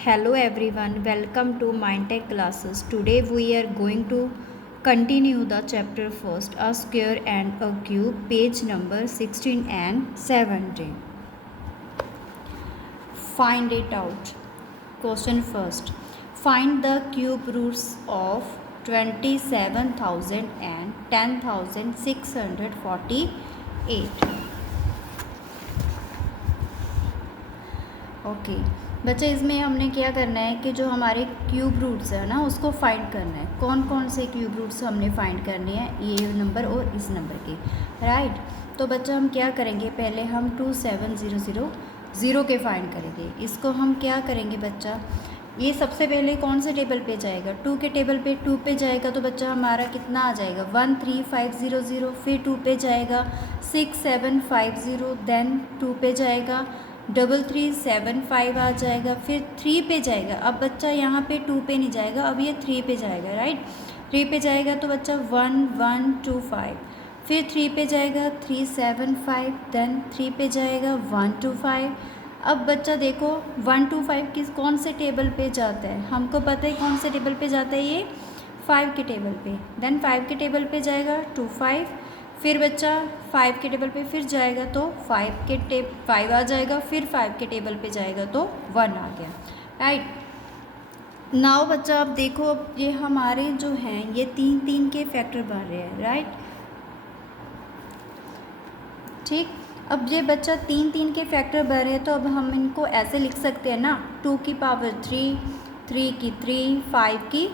Hello everyone, welcome to Mindtech classes. Today we are going to continue the chapter first, a square and a cube, page number 16 and 17. Find it out. Question first. Find the cube roots of 27,000 and 10,648. Okay बच्चे, इसमें हमने क्या करना है कि जो हमारे cube roots है ना उसको फाइंड करना है। कौन कौन से क्यूब रूट्स हमने फाइंड करने हैं, ये नंबर और इस नंबर के, राइट। तो बच्चा हम क्या करेंगे, पहले हम 2700 के फाइंड करेंगे। इसको हम क्या करेंगे बच्चा, ये सबसे पहले कौन से टेबल पे जाएगा, 2 के टेबल पे 2 पे जाएगा तो बच्चा हमारा कितना आ जाएगा 13500, फिर 2 पे जाएगा 6750, देन 2 पे जाएगा 3375 आ जाएगा, फिर 3 पे जाएगा। अब बच्चा यहाँ पे 2 पे नहीं जाएगा, अब ये 3 पे जाएगा, राइट। 3 पे जाएगा तो बच्चा 1125, फिर 3 पे जाएगा 375, देन 3 पे जाएगा 125। अब बच्चा देखो 125 किस कौन से टेबल पे जाता है, हमको पता है कौन से टेबल पे जाता है, ये 5 के टेबल पे। देन 5 के टेबल पे जाएगा 25, फिर बच्चा 5 के टेबल पे फिर जाएगा तो 5 आ जाएगा, फिर 5 के टेबल पे जाएगा तो 1 आ गया, राइट। नाउ बच्चा अब देखो, अब ये हमारे जो हैं ये 3 के फैक्टर बन रहे हैं, राइट, ठीक। अब ये बच्चा 3 के फैक्टर बन रहे हैं तो अब हम इनको ऐसे लिख सकते हैं ना, 2 की पावर 3, 3 की 3, 5 की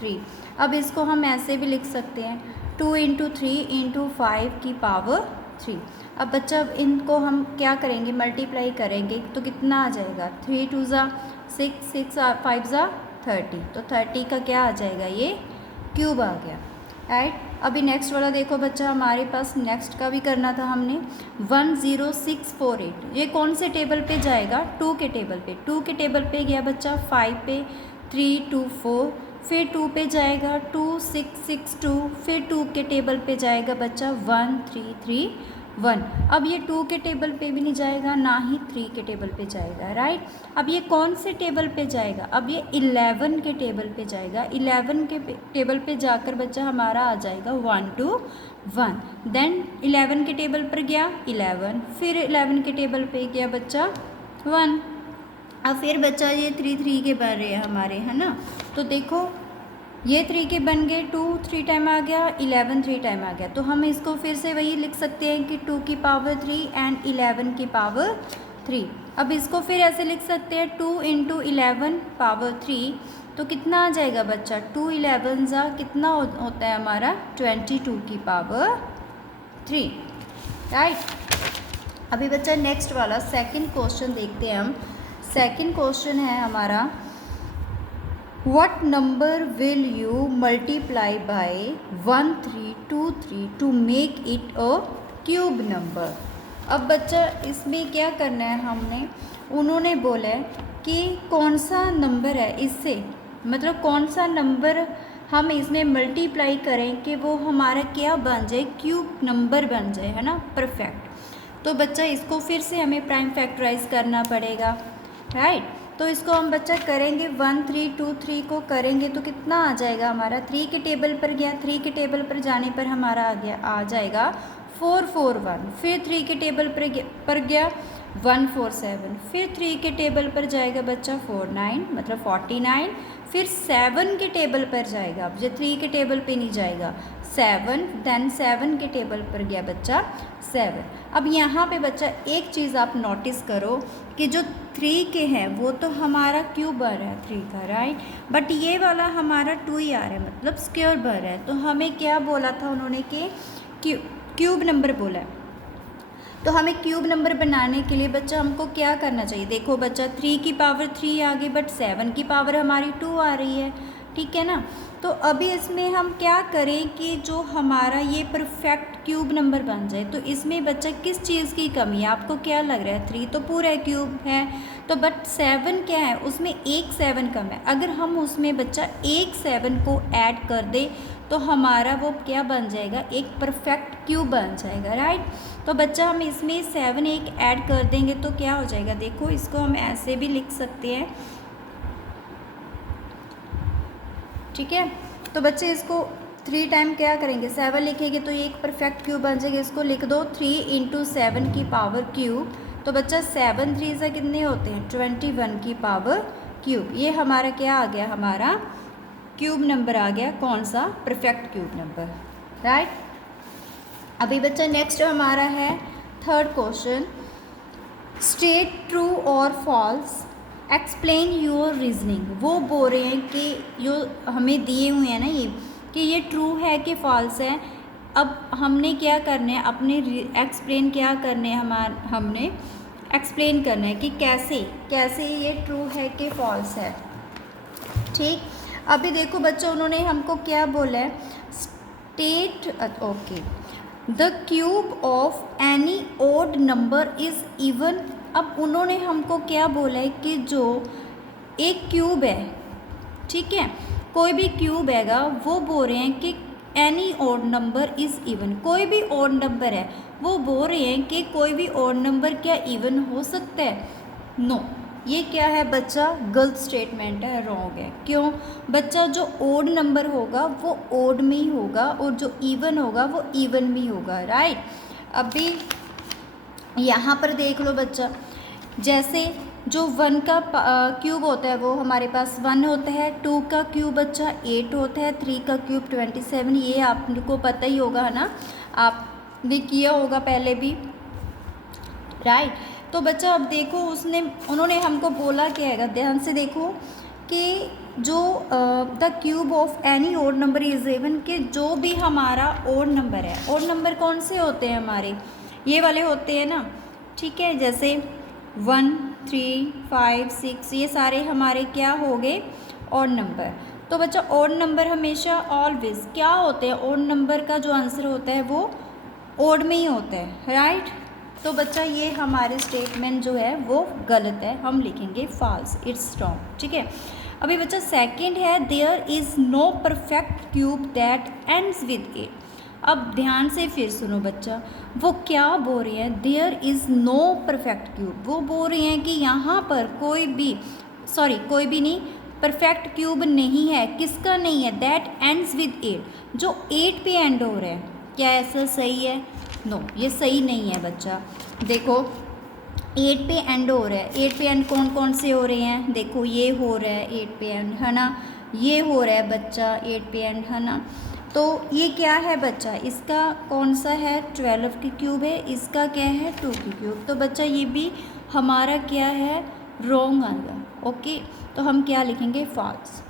3। अब इसको हम ऐसे भी लिख सकते हैं 2 × 3 × 5 की पावर 3। अब बच्चा इनको हम क्या करेंगे, मल्टीप्लाई करेंगे तो कितना आ जाएगा, 3 2 ज़ा 6, 6 5 ज़ा 30, तो 30 का क्या आ जाएगा, ये क्यूब आ गया, राइट। अभी नेक्स्ट वाला देखो बच्चा, हमारे पास नेक्स्ट का भी करना था हमने, 10648। ये कौन से टेबल पे जाएगा, 2 के टेबल पे। 2 के टेबल पे गया बच्चा 5 पे 3 2 4, फिर 2 पे जाएगा 2 6 6 2, फिर 2 के टेबल पे जाएगा बच्चा 1 3 3 1। अब ये 2 के टेबल पे भी नहीं जाएगा, ना ही 3 के टेबल पे जाएगा, राइट। अब ये कौन से टेबल पे जाएगा, अब ये 11 के टेबल पे जाएगा। 11 के टेबल पे जाकर बच्चा हमारा आ जाएगा 1 2 1। देन 11 के टेबल पर गया 11, फिर 11 के टेबल पे गया बच्चा 1। अब फिर बच्चा ये 3 के बन रहे हैं हमारे, है ना। तो देखो ये 3 के बन गए, 2 3 टाइम आ गया, 11 3 टाइम आ गया। तो हम इसको फिर से वही लिख सकते हैं कि 2 की पावर 3 एंड 11 की पावर 3। अब इसको फिर ऐसे लिख सकते हैं 2 × 11 पावर 3, तो कितना आ जाएगा बच्चा, 2 11 ज़ा कितना होता है हमारा 22 की पावर 3, राइट। अभी बच्चा नेक्स्ट वाला सेकंड क्वेश्चन देखते हैं हम। सेकंड क्वेश्चन है हमारा, What number will you multiply by 1323 to make it a cube number? अब बच्चा इसमें क्या करना है, हमने उन्होंने बोला है कि कौन सा नंबर है इससे, मतलब कौन सा नंबर हम इसमें मल्टीप्लाई करें कि वो हमारा क्या बन जाए, क्यूब नंबर बन जाए, है ना, परफेक्ट। तो बच्चा इसको फिर से हमें प्राइम फैक्टराइज करना पड़ेगा, राइट। तो इसको हम बच्चा करेंगे 1 3 2 3 को करेंगे तो कितना आ जाएगा हमारा, 3 के टेबल पर गया, 3 के टेबल पर जाने पर हमारा आ जाएगा 441, फिर 3 के टेबल पर गया 147, फिर 3 के टेबल पर जाएगा बच्चा 49 मतलब 49, फिर 7 के टेबल पर जाएगा, अब जो 3 के टेबल पे नहीं जाएगा 7, देन 7 के टेबल पर गया बच्चा 7। अब यहाँ पे बच्चा एक चीज़ आप नोटिस करो कि जो 3 के हैं वो तो हमारा क्यूब बन रहा है 3 का, राइट, बट ये वाला हमारा 2 ही आ रहा है, मतलब स्क्वायर बन रहा है। तो हमें क्या बोला था उन्होंने कि क्यूब नंबर बोला है। तो हमें क्यूब नंबर बनाने के लिए बच्चा हमको क्या करना चाहिए, देखो बच्चा 3 की पावर 3 आ गई, बट 7 की पावर हमारी 2 आ रही है, ठीक है ना। तो अभी इसमें हम क्या करें कि जो हमारा ये परफेक्ट क्यूब नंबर बन जाए, तो इसमें बच्चा किस चीज़ की कमी है, आपको क्या लग रहा है, 3 तो पूरा क्यूब है, तो बट 7 क्या है, उसमें एक 7 कम है। अगर हम उसमें बच्चा एक 7 को ऐड कर दें तो हमारा वो क्या बन जाएगा, एक परफेक्ट क्यूब बन जाएगा, राइट। तो बच्चा हम इसमें 7 एक ऐड कर देंगे तो क्या हो जाएगा, देखो इसको हम ऐसे भी लिख सकते हैं ठीक है। तो बच्चे इसको 3 टाइम क्या करेंगे, 7 लिखेंगे तो ये एक परफेक्ट क्यूब बन जाएगा। इसको लिख दो 3 × 7 की पावर क्यूब। तो बच्चा 7 3 से कितने होते हैं, 21 की पावर क्यूब। ये हमारा क्या आ गया, हमारा क्यूब नंबर आ गया। कौन सा, परफेक्ट क्यूब नंबर, राइट। अभी बच्चा नेक्स्ट हमारा है थर्ड क्वेश्चन, स्टेट ट्रू और फॉल्स, एक्सप्लेन योर रीजनिंग। वो बोल रहे हैं कि जो हमें दिए हुए हैं ना ये, कि ये ट्रू है कि फॉल्स है। अब हमने क्या करना है, अपने एक्सप्लेन क्या करने हैं, हमने एक्सप्लेन करना है कि कैसे कैसे ये ट्रू है कि फॉल्स है। ठीक, अभी देखो बच्चों उन्होंने हमको क्या बोला है, state, okay, the cube of any odd number is even. अब उन्होंने हमको क्या बोला है कि जो एक क्यूब है, ठीक है, कोई भी क्यूब हैगा, वो बोल रहे हैं कि any odd number is even, कोई भी ओड नंबर है, वो बोल रहे हैं कि कोई भी ओड नंबर क्या इवन हो सकता है। नो, ये क्या है बच्चा, गलत स्टेटमेंट है, रॉन्ग है। क्यों बच्चा, जो ओड नंबर होगा वो ओड में ही होगा और जो इवन होगा वो इवन में ही होगा, राइट। अभी यहाँ पर देख लो बच्चा, जैसे जो 1 का क्यूब होता है वो हमारे पास 1 होता है, 2 का क्यूब बच्चा 8 होता है, 3 का क्यूब 27, ये आपको पता ही होगा है ना, आपने किया होगा पहले भी, राइट। तो बच्चा अब देखो उन्होंने हमको बोला क्या है, ध्यान से देखो कि जो the cube of any odd number is even, कि जो भी हमारा ओड नंबर है, ओड नंबर कौन से होते हैं हमारे, ये वाले होते हैं ना, ठीक है, जैसे 1 3 5 6, ये सारे हमारे क्या हो गए, ओड नंबर। तो बच्चा ओड नंबर हमेशा ऑलवेज क्या होते हैं, ओड नंबर का जो आंसर होता है वो ओड में ही होता है, राइट। तो बच्चा ये हमारे स्टेटमेंट जो है वो गलत है, हम लिखेंगे फॉल्स, इट्स रॉन्ग, ठीक है। अभी बच्चा सेकंड है, there is no perfect cube that ends with 8। अब ध्यान से फिर सुनो बच्चा, वो क्या बोल रहे हैं, there is no perfect cube, वो बोल रहे हैं कि यहाँ पर कोई भी नहीं, परफेक्ट क्यूब नहीं है, किसका नहीं है, दैट एंड्स विद 8, जो 8 पे एंड हो रहा है। क्या ऐसा सही है, नो, ये सही नहीं है बच्चा। देखो 8 पे एंड हो रहा है, 8 पे एंड कौन कौन से हो रहे हैं, देखो ये हो रहा है 8 पे एंड, है ना, ये हो रहा है बच्चा 8 पे एंड, है ना। तो ये क्या है बच्चा, इसका कौन सा है, 12 की क्यूब है, इसका क्या है 2 की क्यूब। तो बच्चा ये भी हमारा क्या है, रॉन्ग आएगा, ओके। तो हम क्या लिखेंगे, फॉल्स।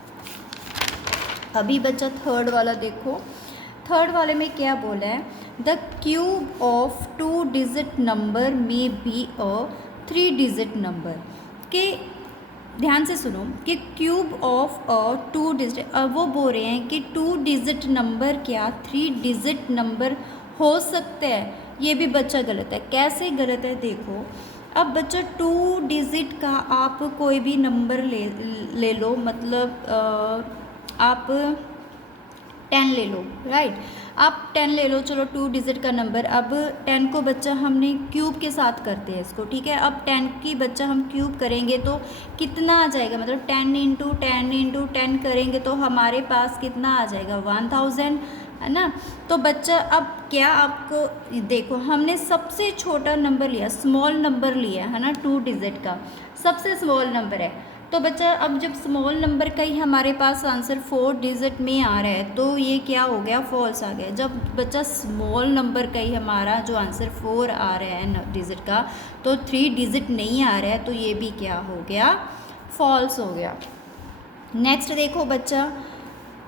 अभी बच्चा थर्ड वाला देखो, थर्ड वाले में क्या बोला है, the cube of 2 digit number में बी अ 3 डिजिट नंबर, के ध्यान से सुनो कि क्यूब ऑफ अ 2 डिजिट, अब वो बोल रहे हैं कि 2 डिजिट नंबर क्या 3 डिजिट नंबर हो सकता है। ये भी बच्चा गलत है, कैसे गलत है देखो, अब बच्चा 2 डिजिट का आप कोई भी नंबर ले लो, मतलब आप 10 ले लो, राइट, आप 10 ले लो, चलो 2 डिजिट का नंबर। अब 10 को बच्चा हमने क्यूब के साथ करते हैं इसको, ठीक है। अब 10 की बच्चा हम क्यूब करेंगे तो कितना आ जाएगा, मतलब 10 × 10 × 10 करेंगे तो हमारे पास कितना आ जाएगा, 1000, है ना। तो बच्चा अब क्या, आपको देखो हमने सबसे छोटा नंबर लिया, स्मॉल नंबर लिया है ना, 2 डिजिट का सबसे स्मॉल नंबर है। तो बच्चा अब जब स्मॉल नंबर का ही हमारे पास आंसर 4 डिजिट में आ रहा है तो ये क्या हो गया, फॉल्स आ गया। जब बच्चा स्मॉल नंबर का ही हमारा जो आंसर 4 आ रहा है डिजिट का, तो 3 डिजिट नहीं आ रहा है, तो ये भी क्या हो गया, फॉल्स हो गया। नेक्स्ट देखो बच्चा,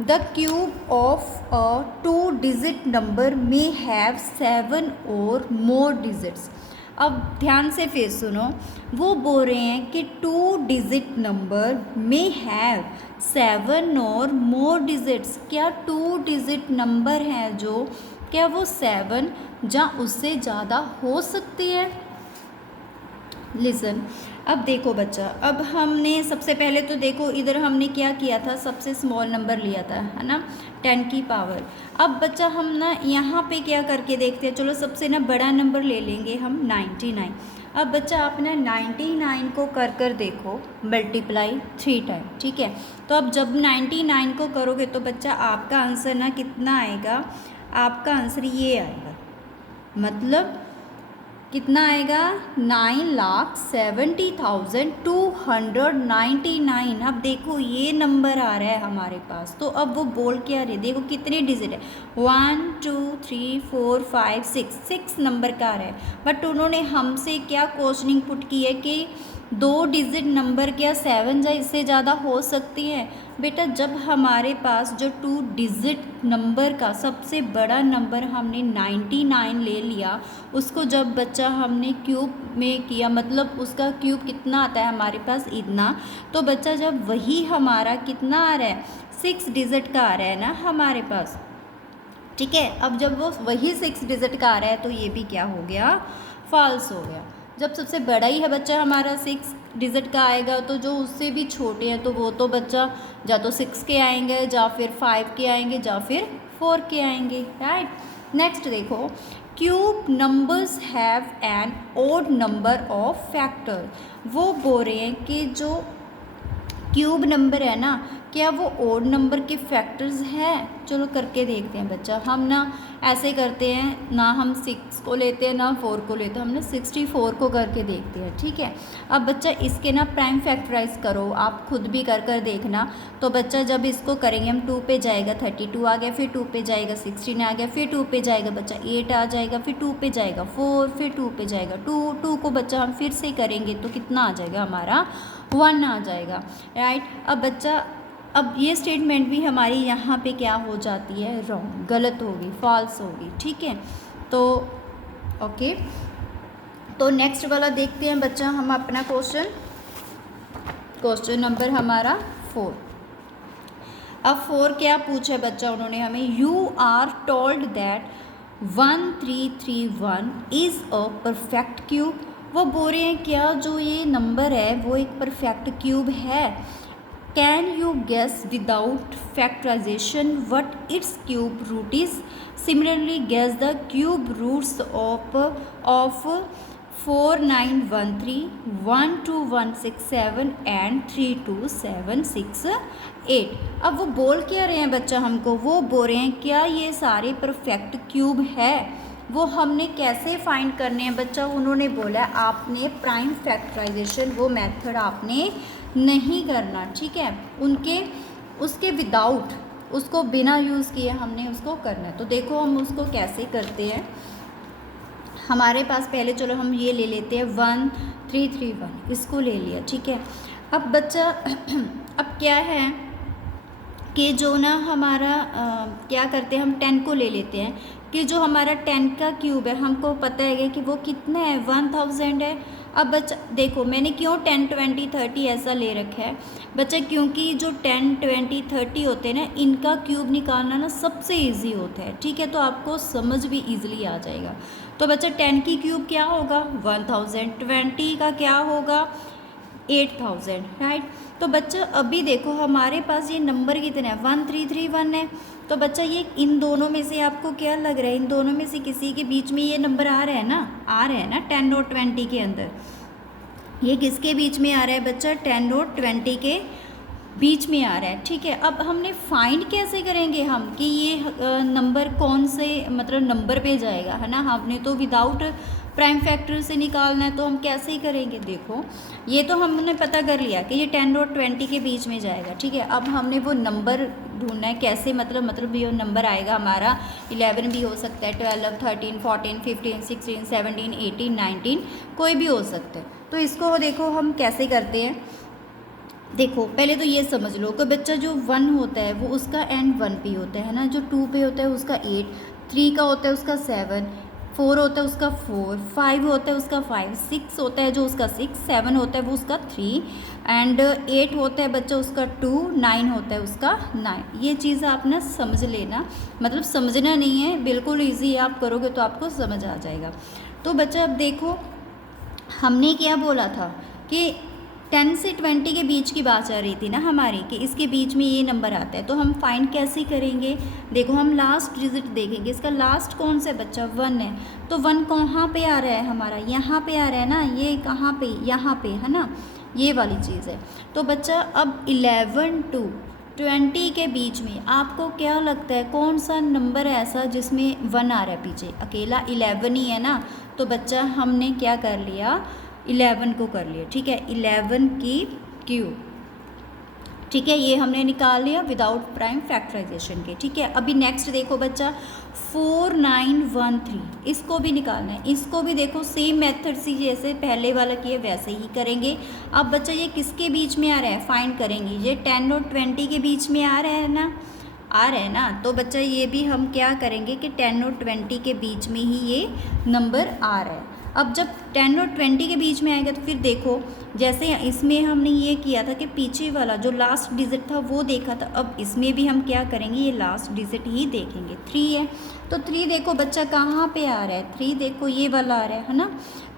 the cube of a 2 digit number में हैव 7 और मोर डिजिट्स। अब ध्यान से फिर सुनो, वो बोल रहे हैं कि 2 डिजिट नंबर में हैव 7 और मोर डिजिट्स, क्या 2 डिजिट नंबर हैं जो, क्या वो 7 या उससे ज़्यादा हो सकते हैं। लिसन, अब देखो बच्चा, अब हमने सबसे पहले तो देखो इधर हमने क्या किया था, सबसे स्मॉल नंबर लिया था, है ना, 10 की पावर। अब बच्चा हम ना यहाँ पे क्या करके देखते हैं, चलो सबसे ना बड़ा नंबर ले लेंगे हम 99। अब बच्चा आप ना 99 को कर देखो मल्टीप्लाई 3 टाइम, ठीक है। तो अब जब 99 को करोगे तो बच्चा आपका आंसर ना कितना आएगा, आपका आंसर ये आएगा, मतलब कितना आएगा 9,70,299। अब देखो ये नंबर आ रहा है हमारे पास, तो अब वो बोल क्या रहे, देखो कितने डिजिट है, 1 2 3 4 5 6 नंबर का आ रहा है। बट उन्होंने हमसे क्या क्वेश्चनिंग पुट की है कि 2 डिजिट नंबर क्या 7 या इससे ज़्यादा हो सकती है। बेटा जब हमारे पास जो 2 डिजिट नंबर का सबसे बड़ा नंबर हमने 99 ले लिया, उसको जब बच्चा हमने क्यूब में किया, मतलब उसका क्यूब कितना आता है हमारे पास इतना, तो बच्चा जब वही हमारा कितना आ रहा है 6 डिजिट का आ रहा है ना हमारे पास, ठीक है। अब जब वो वही 6 डिजिट का आ रहा है तो ये भी क्या हो गया, फॉल्स हो गया। जब सबसे बड़ा ही है बच्चा हमारा 6 डिजिट का आएगा, तो जो उससे भी छोटे हैं तो वो तो बच्चा या तो 6 के आएंगे, या फिर 5 के आएंगे, या फिर 4 के आएंगे, राइट। नेक्स्ट देखो, cube numbers have an odd number of factor. वो बोल रहे हैं कि जो क्यूब नंबर है ना, क्या वो ओड नंबर के फैक्टर्स हैं। चलो करके देखते हैं बच्चा। हम ना ऐसे करते हैं ना, हम 6 को लेते हैं ना 4 को लेते हैं, हमने 64 को करके देखते हैं, ठीक है। अब बच्चा इसके ना प्राइम फैक्टराइज करो, आप खुद भी कर देखना। तो बच्चा जब इसको करेंगे हम 2 पे जाएगा 32 आ गया, फिर 2 पे जाएगा 16 आ गया, फिर 2 पे जाएगा बच्चा 8 आ जाएगा, फिर 2 पे जाएगा 4, फिर 2 पे जाएगा 2 को बच्चा हम फिर से करेंगे तो कितना आ जाएगा हमारा 1 आ जाएगा, राइट। अब बच्चा अब ये स्टेटमेंट भी हमारी यहाँ पे क्या हो जाती है, रॉन्ग, गलत होगी, फॉल्स होगी, ठीक है। तो ओके, तो नेक्स्ट वाला देखते हैं बच्चा हम अपना क्वेश्चन नंबर हमारा 4। अब 4 क्या पूछा है बच्चा उन्होंने हमें, you are told that 1331 is a perfect cube. वो बोल रहे हैं क्या जो ये नंबर है वो एक परफेक्ट क्यूब है। Can you guess without factorization what its cube root is? Similarly, guess the cube roots of 4913, 12167 and 32768। अब वो बोल क्या रहे हैं बच्चा हमको, वो बोल रहे हैं क्या ये सारे परफेक्ट क्यूब है। वो हमने कैसे फाइंड करने हैं बच्चा, उन्होंने बोला आपने प्राइम फैक्टराइजेशन वो मेथड आपने नहीं करना, ठीक है। उसके विदाउट, उसको बिना यूज़ किए हमने उसको करना है। तो देखो हम उसको कैसे करते हैं। हमारे पास पहले चलो हम ये ले लेते हैं 1331, इसको ले लिया, ठीक है। अब बच्चा अब क्या है कि जो ना हमारा क्या करते हैं हम 10 को ले लेते हैं, कि जो हमारा 10 का क्यूब है हमको पता है कि वो कितना है 1000 है। अब बच्चा देखो मैंने क्यों 10 20 30 ऐसा ले रखा है बच्चा, क्योंकि जो 10 20 30 होते हैं ना इनका क्यूब निकालना ना सबसे इजी होता है, ठीक है। तो आपको समझ भी इजीली आ जाएगा। तो बच्चा 10 की क्यूब क्या होगा 1000, 20 का क्या होगा 8000, राइट। तो बच्चा अभी देखो हमारे पास ये नंबर कितने हैं 1331 है। तो बच्चा ये इन दोनों में से आपको क्या लग रहा है, इन दोनों में से किसी के बीच में ये नंबर आ रहा है ना 10 और 20 के अंदर। ये किसके बीच में आ रहा है बच्चा 10 और 20 के बीच में आ रहा है, ठीक है। अब हमने फाइंड कैसे करेंगे हम कि ये नंबर कौन से मतलब नंबर पे जाएगा, है ना। हमने तो विदाउट प्राइम फैक्टर से निकालना है, तो हम कैसे ही करेंगे। देखो ये तो हमने पता कर लिया कि ये 10 और 20 के बीच में जाएगा, ठीक है। अब हमने वो नंबर ढूंढना है कैसे, मतलब ये नंबर आएगा हमारा 11 भी हो सकता है, 12 13 14 15 16 17 18 19 कोई भी हो सकता है। तो इसको देखो हम कैसे करते हैं। देखो पहले तो ये समझ लो कि बच्चा जो 1 होता है वो उसका एंड 1 पे होता है ना, जो 2 पे होता है उसका 8, 3 का होता है उसका 7, 4 होता है उसका 4, 5 होता है उसका 5, 6 होता है जो उसका 6, 7 होता है वो उसका 3 एंड 8 होता है बच्चा उसका 2, 9 होता है उसका 9। ये चीज़ आप ना समझ लेना, मतलब समझना नहीं है, बिल्कुल ईजी आप करोगे तो आपको समझ आ जाएगा। तो बच्चा अब देखो हमने क्या बोला था कि 10 से 20 के बीच की बात चल रही थी ना हमारी कि इसके बीच में ये नंबर आता है, तो हम फाइंड कैसे करेंगे? देखो हम लास्ट डिजिट देखेंगे, इसका लास्ट कौन सा बच्चा 1 है, तो 1 कहाँ पे आ रहा है हमारा? यहाँ पे आ रहा है ना, ये कहाँ पे? यहाँ पे, है ना, ये वाली चीज़ है। तो बच्चा अब 11 to 20 के बीच में आपको क्या लगता है कौन सा नंबर है ऐसा जिसमें 1 आ रहा है पीछे? अकेला 11 ही है ना, तो बच्चा हमने क्या कर लिया, 11 को कर लिया, ठीक है, 11 की क्यूब, ठीक है, ये हमने निकाल लिया विदाउट प्राइम फैक्टराइजेशन के, ठीक है। अभी नेक्स्ट देखो बच्चा 4913, इसको भी निकालना है, इसको भी देखो सेम मेथड से जैसे पहले वाला किया वैसे ही करेंगे। अब बच्चा ये किसके बीच में आ रहा है फाइंड करेंगे, ये 10 और 20 के बीच में आ रहा है ना, आ रहा है ना, तो बच्चा ये भी हम क्या करेंगे कि 10 और 20 के बीच में ही ये नंबर आ रहा है। अब जब 10 और 20 के बीच में आएगा तो फिर देखो जैसे इसमें हमने ये किया था कि पीछे वाला जो लास्ट डिजिट था वो देखा था, अब इसमें भी हम क्या करेंगे, ये लास्ट डिजिट ही देखेंगे। 3 है, तो 3 देखो बच्चा कहाँ पे आ रहा है, 3 देखो ये वाला आ रहा है ना,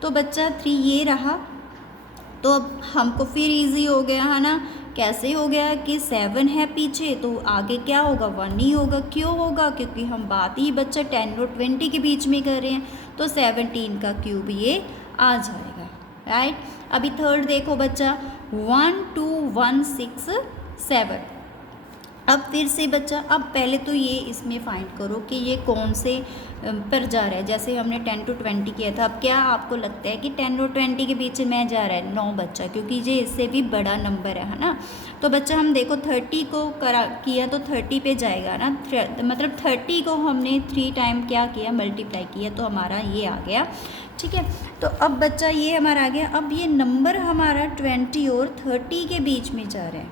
तो बच्चा 3 ये रहा, तो अब हमको फिर इजी हो गया है ना। कैसे हो गया कि 7 है पीछे, तो आगे क्या होगा, 1 ही होगा। क्यों होगा, क्योंकि हम बात ही बच्चा 10 और 20 के बीच में कर रहे हैं, तो 17 का क्यूब ये आ जाएगा, राइट। अभी थर्ड देखो बच्चा 12167, अब फिर से बच्चा, अब पहले तो ये इसमें फाइंड करो कि ये कौन से पर जा रहा है। जैसे हमने 10 to 20 किया था, अब क्या आपको लगता है कि 10 और 20 के बीच में जा रहा है? 9 बच्चा, क्योंकि ये इससे भी बड़ा नंबर है ना। तो बच्चा हम देखो 30 को किया तो 30 पे जाएगा ना, मतलब 30 को हमने 3 टाइम क्या किया, मल्टीप्लाई किया, तो हमारा ये आ गया, ठीक है। तो अब बच्चा ये हमारा आ गया। अब ये नंबर हमारा 20 और 30 के बीच में जा रहा है,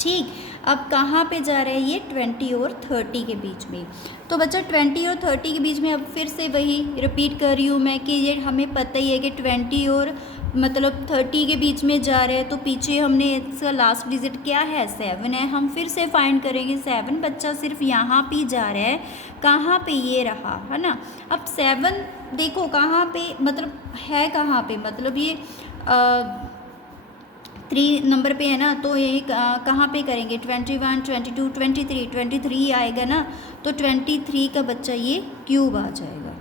ठीक। अब कहाँ पे जा रहा है ये, 20 और 30 के बीच में। तो बच्चा 20 और 30 के बीच में, अब फिर से वही रिपीट कर रही हूँ मैं कि ये हमें पता ही है कि 20 और मतलब 30 के बीच में जा रहा है, तो पीछे हमने इसका लास्ट डिजिट क्या है, 7 है। हम फिर से फाइंड करेंगे 7, बच्चा सिर्फ यहाँ पे जा रहा है, कहाँ पे, ये रहा, है ना। अब 7 देखो कहाँ पे, मतलब है कहाँ पे, मतलब ये 3 नंबर पे है ना, तो ये कहाँ पे करेंगे, 21, 22, 23 आएगा ना, तो 23 का बच्चा ये क्यूब आ जाएगा,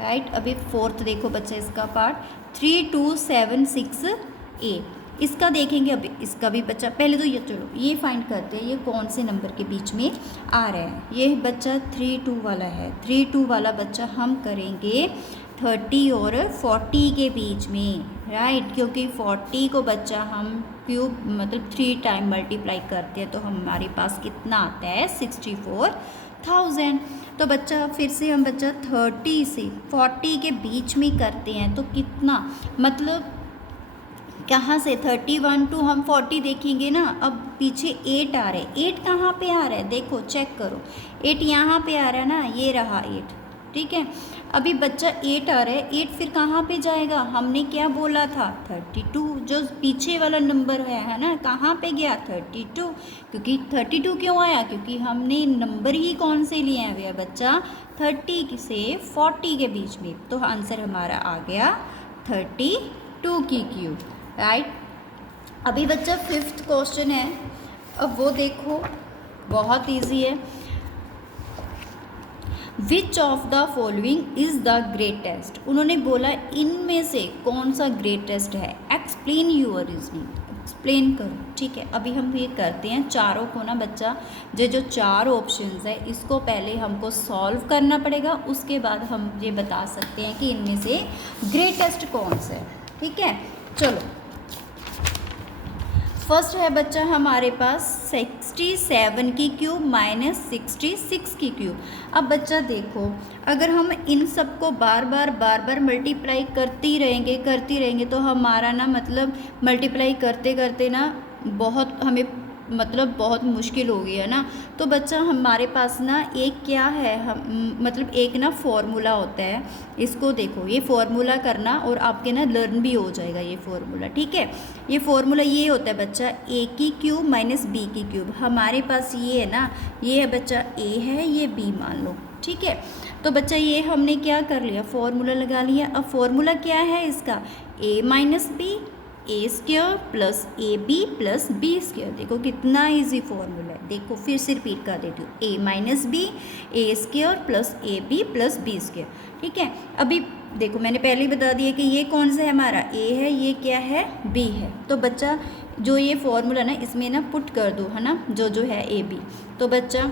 राइट। अभी फोर्थ देखो बच्चा इसका पार्ट 3276A, इसका देखेंगे। अभी इसका भी बच्चा, पहले तो ये चलो ये फाइंड करते हैं ये कौन से नंबर के बीच में आ रहा है। ये बच्चा 32 वाला है, 32 वाला बच्चा हम करेंगे 30 और 40 के बीच में, राइट, क्योंकि 40 को बच्चा हम क्यूब मतलब 3 टाइम मल्टीप्लाई करते हैं तो हमारे पास कितना आता है, 64,000। तो बच्चा फिर से हम बच्चा 30 से 40 के बीच में करते हैं तो कितना, मतलब कहाँ से 31 टू हम 40 देखेंगे ना। अब पीछे 8 आ रहा है, 8 कहाँ पे आ रहा है, देखो चेक करो, 8 यहाँ पे आ रहा है ना, ये रहा 8, ठीक है। अभी बच्चा 8 आ रहा है, 8 फिर कहाँ पे जाएगा, हमने क्या बोला था 32, जो पीछे वाला नंबर है ना, कहाँ पे गया 32, क्योंकि 32 क्यों आया, क्योंकि हमने नंबर ही कौन से लिए हैं भैया बच्चा 30 से 40 के बीच में, तो आंसर हमारा आ गया 32 की क्यूब, राइट। अभी बच्चा 5th क्वेश्चन है, अब वो देखो बहुत इजी है। Which of the following is the greatest, उन्होंने बोला इनमें से कौन सा ग्रेटेस्ट है, एक्सप्लेन यूअर रीजनिंग, एक्सप्लेन करो, ठीक है। अभी हम ये करते हैं चारों को ना बच्चा, जो 4 ऑप्शंस है इसको पहले हमको सॉल्व करना पड़ेगा, उसके बाद हम ये बता सकते हैं कि इनमें से ग्रेटेस्ट कौन सा है, ठीक है। चलो फर्स्ट है बच्चा हमारे पास 67 की क्यूब माइनस 66 की क्यूब। अब बच्चा देखो, अगर हम इन सब को बार बार मल्टीप्लाई करते रहेंगे तो हमारा ना मतलब मल्टीप्लाई करते करते ना बहुत हमें मतलब बहुत मुश्किल हो गई है ना। तो बच्चा हमारे पास ना एक क्या है, हम मतलब एक ना फॉर्मूला होता है, इसको देखो ये फॉर्मूला करना और आपके ना लर्न भी हो जाएगा ये फॉर्मूला, ठीक है। ये फॉर्मूला ये होता है बच्चा a की क्यूब माइनस b की क्यूब। हमारे पास ये है ना, ये है बच्चा a है, ये b मान लो, ठीक है। तो बच्चा ये हमने क्या कर लिया, फॉर्मूला लगा लिया। अब फॉर्मूला क्या है इसका, a minus B A square plus A B plus B square. देखो कितना इजी फॉर्मूला है। देखो फिर से रिपीट कर देती हूँ, A minus B A square plus A B plus B square. ठीक है, अभी देखो मैंने पहले ही बता दिया कि ये कौन सा है हमारा, ए है, ये क्या है, बी है। तो बच्चा जो ये फॉर्मूला ना इसमें ना पुट कर दो, है ना, जो है ए बी। तो बच्चा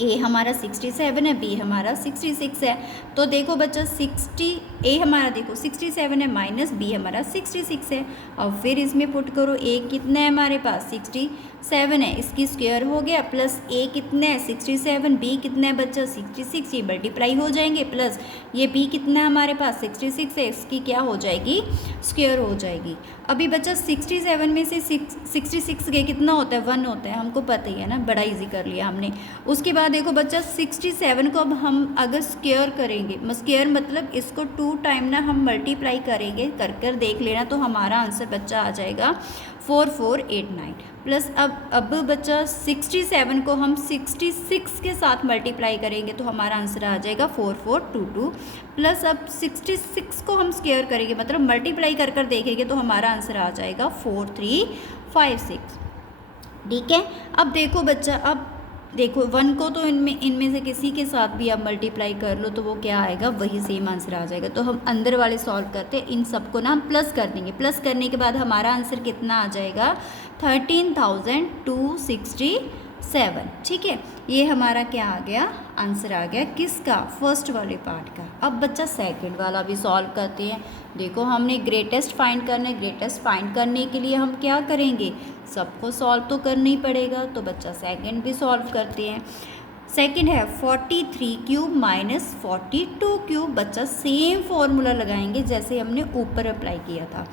ए हमारा 67 है, बी हमारा 66 है। तो देखो बच्चा 60 ए हमारा देखो 67 है माइनस बी हमारा 66 है। अब फिर इसमें पुट करो, ए कितना है हमारे पास 67 है, इसकी स्क्वायर हो गया, प्लस ए कितना है 67, बी कितना है बच्चा 66, ये मल्टीप्लाई हो जाएंगे, प्लस ये बी कितना है हमारे पास 66 है, इसकी क्या हो जाएगी, स्क्वायर हो जाएगी। अभी बच्चा 67 में से 66 गए कितना होता है, 1 होता है, हमको पता ही है ना, बड़ा इजी कर लिया हमने। उसके बाद देखो बच्चा 67 को अब हम अगर स्क्वायर करेंगे, स्क्वायर मतलब इसको 2 टाइम ना हम मल्टीप्लाई करेंगे, कर देख लेना, तो हमारा आंसर बच्चा आ जाएगा 4489। प्लस अब बच्चा 67 को हम 66 के साथ मल्टीप्लाई करेंगे तो हमारा आंसर आ जाएगा 4422। प्लस अब 66 को हम स्क्वायर करेंगे मतलब मल्टीप्लाई कर देखेंगे तो हमारा आंसर आ जाएगा 4356। ठीक है, अब देखो बच्चा, अब देखो 1 को तो इनमें से किसी के साथ भी आप मल्टीप्लाई कर लो तो वो क्या आएगा, वही सेम आंसर आ जाएगा। तो हम अंदर वाले सॉल्व करते हैं, इन सबको ना हम प्लस कर देंगे। प्लस करने के बाद हमारा आंसर कितना आ जाएगा, 13,267। ठीक है, ये हमारा क्या आ गया, आंसर आ गया किसका, फर्स्ट वाले पार्ट का। अब बच्चा सेकंड वाला भी सॉल्व करते हैं। देखो हमने ग्रेटेस्ट फाइंड करना है, ग्रेटेस्ट फाइंड करने के लिए हम क्या करेंगे, सबको सॉल्व तो करना ही पड़ेगा। तो बच्चा सेकंड भी सॉल्व करते हैं। सेकंड है 43 क्यूब माइनस 42 क्यूब। बच्चा सेम फॉर्मूला लगाएंगे जैसे हमने ऊपर अप्लाई किया था,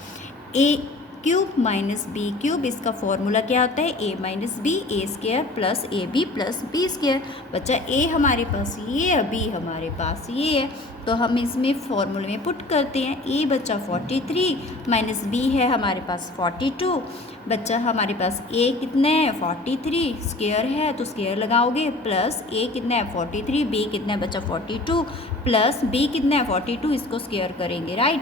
A cube minus B cube, इसका फॉर्मूला क्या होता है, A minus B A square plus A B plus B square. बच्चा ए हमारे पास ये है, बी हमारे पास ये है, तो हम इसमें फॉर्मूले में पुट करते हैं। ए बच्चा 43 माइनस बी है हमारे पास 42। बच्चा हमारे पास ए कितना है 43, स्क्वायर है तो स्क्वायर लगाओगे, प्लस ए कितना है 43, बी कितना है बच्चा 42, प्लस बी कितना है 42, इसको स्क्वायर करेंगे, राइट।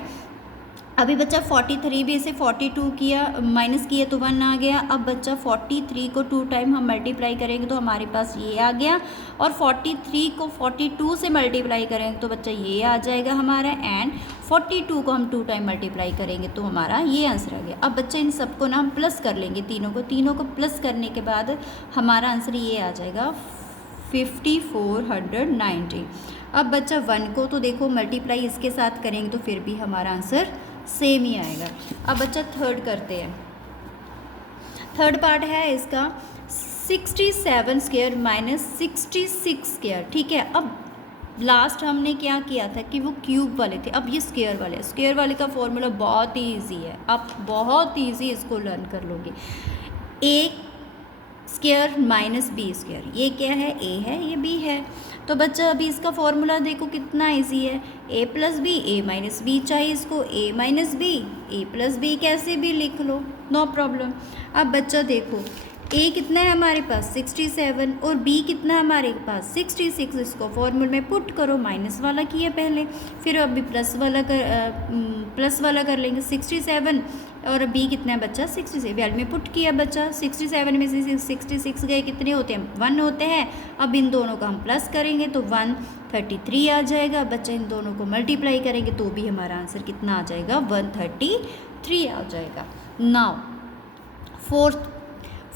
अभी बच्चा 43 भी से 42 किया माइनस किया तो 1 आ गया। अब बच्चा 43 को 2 टाइम हम मल्टीप्लाई करेंगे तो हमारे पास ये आ गया, और 43 को 42 से मल्टीप्लाई करेंगे तो बच्चा ये आ जाएगा हमारा, एंड 42 को हम 2 टाइम मल्टीप्लाई करेंगे तो हमारा ये आंसर आ गया। अब बच्चा इन सबको ना हम प्लस कर लेंगे, तीनों को प्लस करने के बाद हमारा आंसर ये आ जाएगा 5490। अब बच्चा 1 को तो देखो मल्टीप्लाई इसके साथ करेंगे तो फिर भी हमारा आंसर सेम ही आएगा। अब बच्चा थर्ड करते हैं। थर्ड पार्ट है इसका 67 स्क्वायर माइनस 66 स्क्वायर। ठीक है, अब लास्ट हमने क्या किया था कि वो क्यूब वाले थे, अब ये स्क्वायर वाले का फॉर्मूला बहुत ही ईजी है, आप बहुत ईजी इसको लर्न कर लोगे। ए स्क्वायर माइनस बी स्क्वायर, ये क्या है, ए है, ये बी है। तो बच्चा अभी इसका फॉर्मूला देखो कितना इजी है, ए प्लस बी, ए माइनस बी, चाहे इसको ए माइनस बी ए प्लस बी कैसे भी लिख लो, नो प्रॉब्लम। अब बच्चा देखो ए कितना है हमारे पास 67 और बी कितना है हमारे पास 66, इसको फॉर्मूले में पुट करो, माइनस वाला किया पहले, फिर अभी प्लस वाला कर लेंगे 67, और बी कितना है बच्चा 66, वैल्यू में पुट किया बच्चा, 67 में से 66 गए कितने होते हैं, 1 होते हैं। अब इन दोनों का हम प्लस करेंगे तो 133 आ जाएगा। बच्चा इन दोनों को मल्टीप्लाई करेंगे तो भी हमारा आंसर कितना आ जाएगा, 133 आ जाएगा। नाउ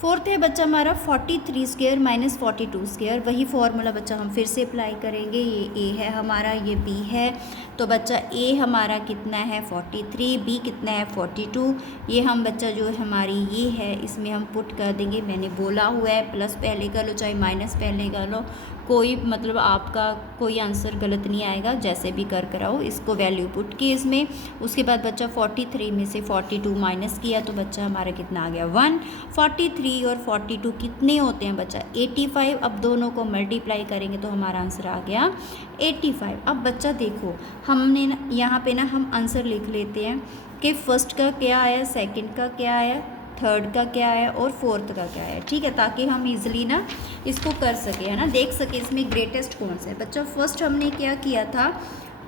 फोर्थ है बच्चा हमारा 43 स्क्वायर माइनस 42 स्क्वायर। वही फॉर्मूला बच्चा हम फिर से अप्लाई करेंगे। ये ए है हमारा, ये बी है, तो बच्चा ए हमारा कितना है 43, बी कितना है 42। ये हम बच्चा जो हमारी ये है इसमें हम पुट कर देंगे। मैंने बोला हुआ है प्लस पहले कर लो चाहे माइनस पहले कर लो, कोई मतलब आपका कोई आंसर गलत नहीं आएगा, जैसे भी कर कराओ। इसको वैल्यू पुट की इसमें। उसके बाद बच्चा 43 में से 42 माइनस किया तो बच्चा हमारा कितना आ गया 1। 43 और 42 कितने होते हैं बच्चा 85। अब दोनों को मल्टीप्लाई करेंगे तो हमारा आंसर आ गया 85। अब बच्चा देखो हमने यहाँ पे ना हम आंसर लिख लेते हैं कि फर्स्ट का क्या आया, सेकंड का क्या आया, थर्ड का क्या है और फोर्थ का क्या है, ठीक है, ताकि हम इजीली ना इसको कर सके, है ना, देख सके इसमें ग्रेटेस्ट कौन सा है। बच्चा फर्स्ट हमने क्या किया था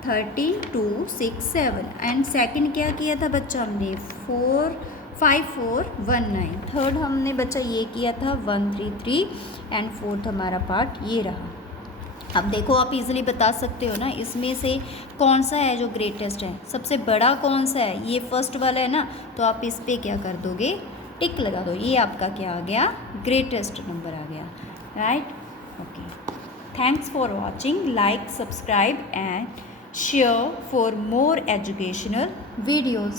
3267 एंड सेकंड क्या किया था बच्चा हमने 5419। थर्ड हमने बच्चा ये किया था 133 एंड फोर्थ हमारा पार्ट ये रहा। अब देखो आप इजीली बता सकते हो ना इसमें से कौन सा है जो ग्रेटेस्ट है, सबसे बड़ा कौन सा है, ये फर्स्ट वाला है ना, तो आप इस पे क्या कर दोगे, टिक लगा दो, ये आपका क्या आ गया, ग्रेटेस्ट नंबर आ गया, right. Okay, thanks for watching, like subscribe and share for more educational videos.